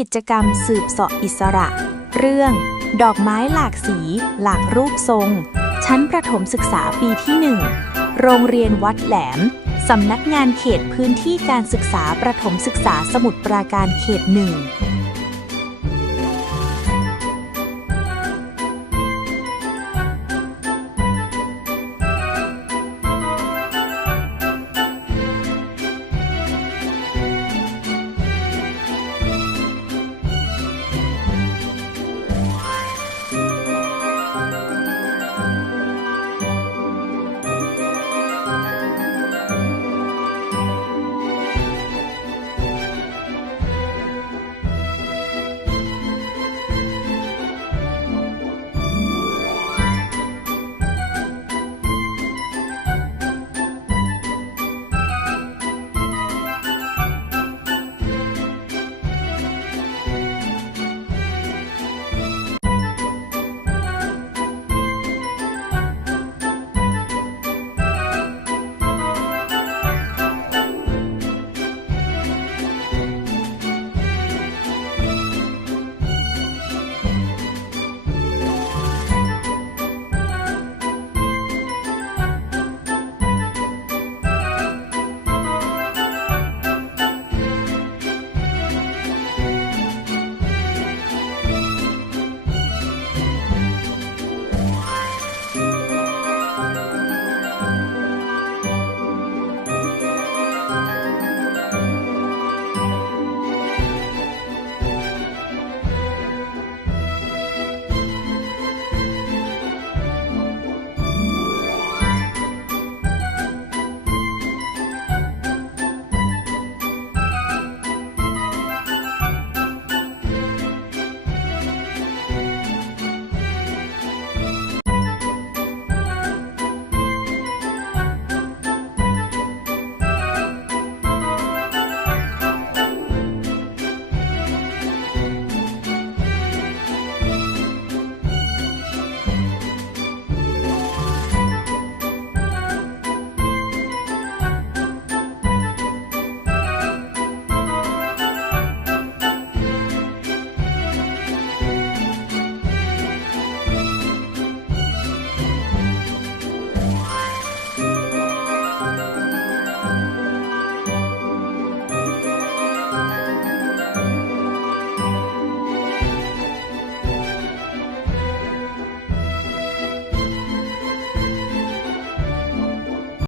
กิจกรรมสืบเสาะอิสระ เรื่องดอกไม้หลากสีหลากรูปทรงชั้นประถมศึกษาปีที่ 1 โรงเรียนวัดแหลมสำนักงานเขตพื้นที่การศึกษาประถมศึกษาสมุทรปราการเขต 1